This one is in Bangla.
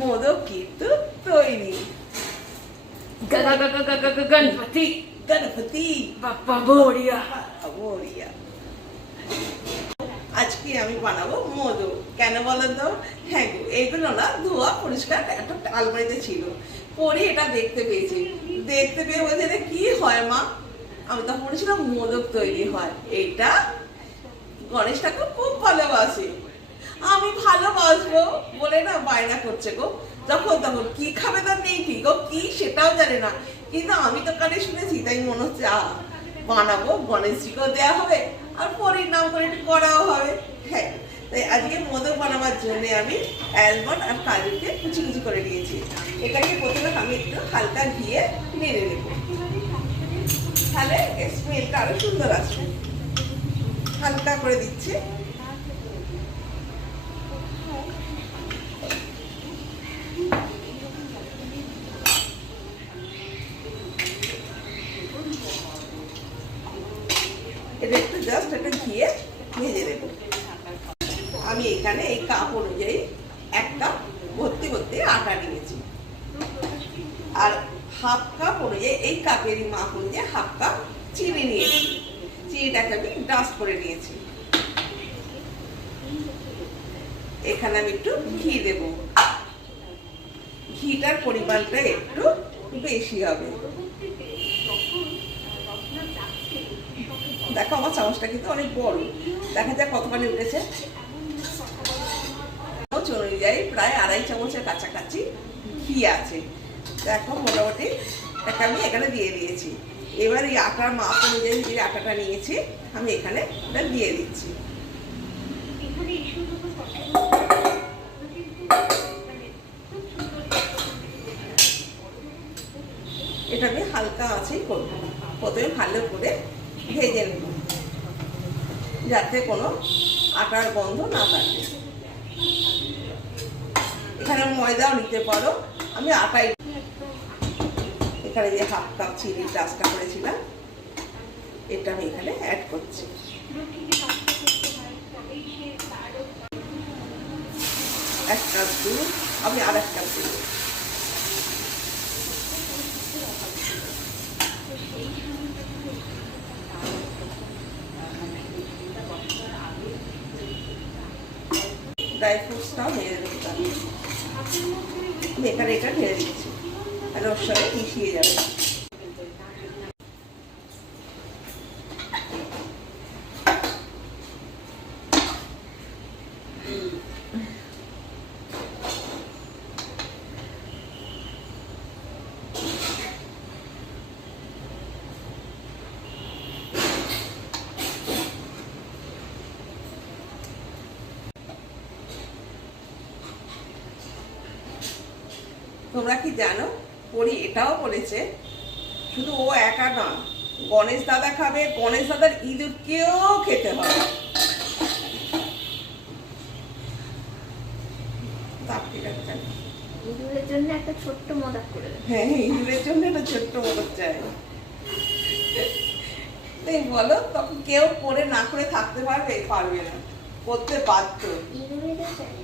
মোদক কিন্তু তৈরি। গণপতি গণপতি বাপ্পা মোরিয়া। মোরিয়া। আজকে আমি বানাবো মোদক। কেন বলো তো? হ্যাঁ গো, এইগুলো না ধোয়া পরিষ্কার একটা আলমারিতে ছিল, পরে এটা দেখতে পেয়েছি। দেখতে পেয়ে বলছে এটা কি হয় মা? আমি তখন বলেছিলাম মোদক তৈরি হয়। এইটা গণেশ ঠাকুর খুব ভালোবাসে, আমি ভালোবাসবো বলে না বায়না করছে গো। যখন তখন কি খাবে তার নেই ঠিক, ও কি সেটাও জানে না, কিন্তু আমি তো কানে শুনেছি, তাই মনে হচ্ছে বানাবো, গণেশজিকেও দেওয়া হবে আর পরের নাম করে একটু করাও হবে। হ্যাঁ, তাই আজকে মোদক বানাবার জন্য আমি অ্যালমন্ড আর কাজুকে কুচি কুচি করে নিয়েছি। এটাকে প্রথমে আমি একটু হালকা ঘিয়ে নেড়ে নেবো, তাহলে স্মেলটা আরো সুন্দর আসবে। হালকা করে দিচ্ছি। এটা একটু জাস্ট একটা ঘিয়ে ভেজে দেব। আমি এখানে এই কাপ অনুযায়ী 1 কাপ ভর্তি ভর্তি আটা নিয়েছি, আর হাফ কাপ অনুযায়ী এই কাপেরই মাপ অনুযায়ী হাফ কাপ চিনি নিয়েছি। চিনিটাকে আমি ডাস্ট করে নিয়েছি। এখানে আমি একটু ঘি দেব, ঘিটার পরিমাণটা একটু বেশি হবে। দেখো আমার চামচটা কিন্তু অনেক বড়, দেখা যাক কতখানি উঠেছে। চামচ অনুযায়ী প্রায় 2.5 চামচের কাছাকাছি ঘি আছে। দেখো মোটামুটি এটাকে আমি এখানে দিয়ে দিয়েছি। এবার এই আটার মাপ অনুযায়ী যে আটাটা নিয়েছি আমি এখানে এটা দিয়ে দিচ্ছি। এটা আমি হালকা আঁচেই করব। প্রথমে ভালো করে ভেজে নেব যাতে কোনো আটার গন্ধ না থাকে। এখানে ময়দাও নিতে পারো, আমি আটাই। এখানে যে হাফ কাপ চিনি ডাস্টটা করেছিলাম এটা আমি এখানে অ্যাড করছি। 1 কাপ দুধ, আমি আর 1 কাপ দেব। ড্রাই ফ্রুটসটাও ঢেলে দেবো, আমি এখানে এটা ঢেলে দিচ্ছি, আর ওর সঙ্গে মিশিয়ে যাবে। তোমরা কি জানো, পরি এটাও বলেছে শুধু ও একা না, গণেশ দাদা খাবে, গণেশ দাদার ইঁদুরকেও খেতে হবে। ইঁদুরের জন্য একটা ছোট্ট মোদক করে দেব। হ্যাঁ, ইঁদুরের জন্য একটা ছোট্ট মোদক চাই। তাই বলো, তখন কেউ করে না করে থাকতে পারবে? পারবে না, করতে বাধ্য। ইঁদুরের চাই।